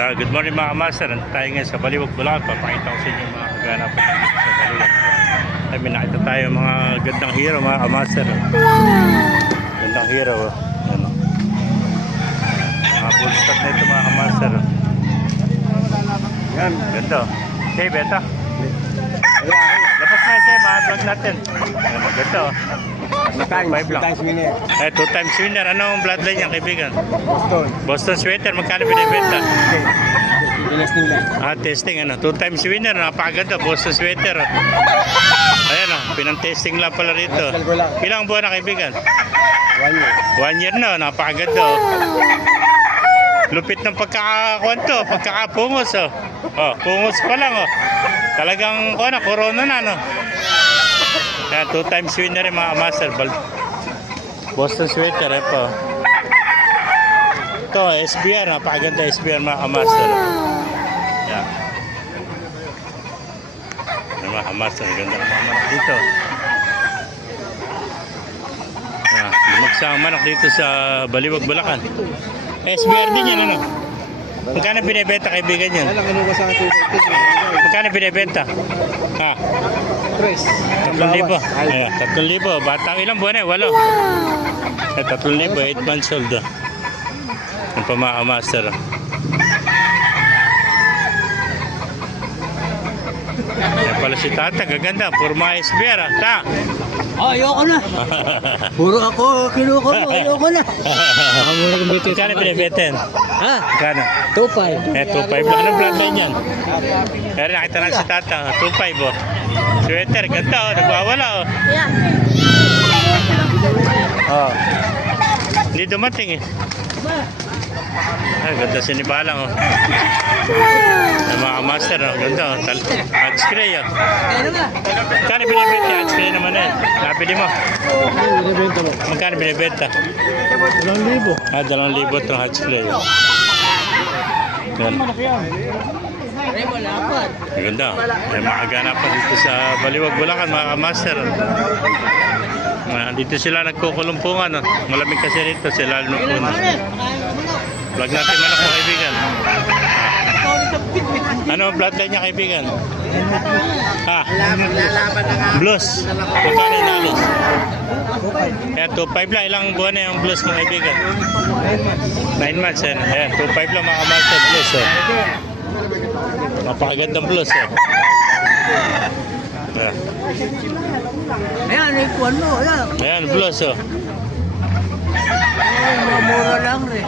Good morning mga master. Nandito tayo ngayon sa Baliwag, Bulacan. Papakita ko sa inyo yung mga kaganapan dito sa Baliwag. Ay, may nakita tayo mga gandang hero mga master. Gandang hero. Ano. Mga full stop na ito mga master. Yan, ganda. Okay, beta. Lapas na siya mga vlog natin. Ano, ganda. 2 times winner. 2 times winner. Anong bloodline niya, kaibigan? Boston Sweater. Magkano binibenta? Testing lang. Testing ano. 2 times winner. Napakaganda. Boston Sweater. Ayan pinang-testing lang pala rito. Ilang buwan na, kaibigan? 1 year. 1 year na. Napakaganda. Lupit ng pagkakakunto. Pagkakapungos. Pungos pa lang. Talagang corona na. No? Yan, 2 times winner yung mga master. Boston Sweater po. Ito SBR, napakaganda SBR mga master. Yan. Yung mga master, ganda ng mga manok dito. Yan, lumagsang manok dito sa Baliwag, Bulacan. SBR din yan, ano? Magkano binibenta, kaibigan yan? Magkano binibenta? Ha? 3,000. Ayan, 3,000. Batang ilang buwan 8. 3,000, 8 months old. Ang pamamaster. Yan pala si Tata, gaganda. Puro mga SBR. Ta? Ayoko na. Puro ako kinuha mo. Ayoko na. Magkano binibenta yan? Ha? Magkano? 2.5. 2.5 lang. Anong bloodline yan? Pero nakita lang si Tata. 2.5 Sweater, ganda nagwawala Hindi dumating ganda sinibalang Yung mga master ganda touchscreen Magkano binibenta? Touchscreen naman nabili mo? Magkano binibenta? 2,000 2,000 itong touchscreen Maganda. May makaganapan dito sa Baliwag, Bulacan mga master. Dito sila nagkukulumpungan. Malamig kasi rito sila lumpunan. Vlog natin manok mga kaibigan. Ano ang bloodline niya, kaibigan? Blues. Magkano yung nalos? 2.5 lang. Ilang buwan na yung blues mga kaibigan? 9 months. Ayan, 2.5 lang mga master blues. Napakagandang blues Ayan, ikuan mo. Ayan, blues Mura lang rin.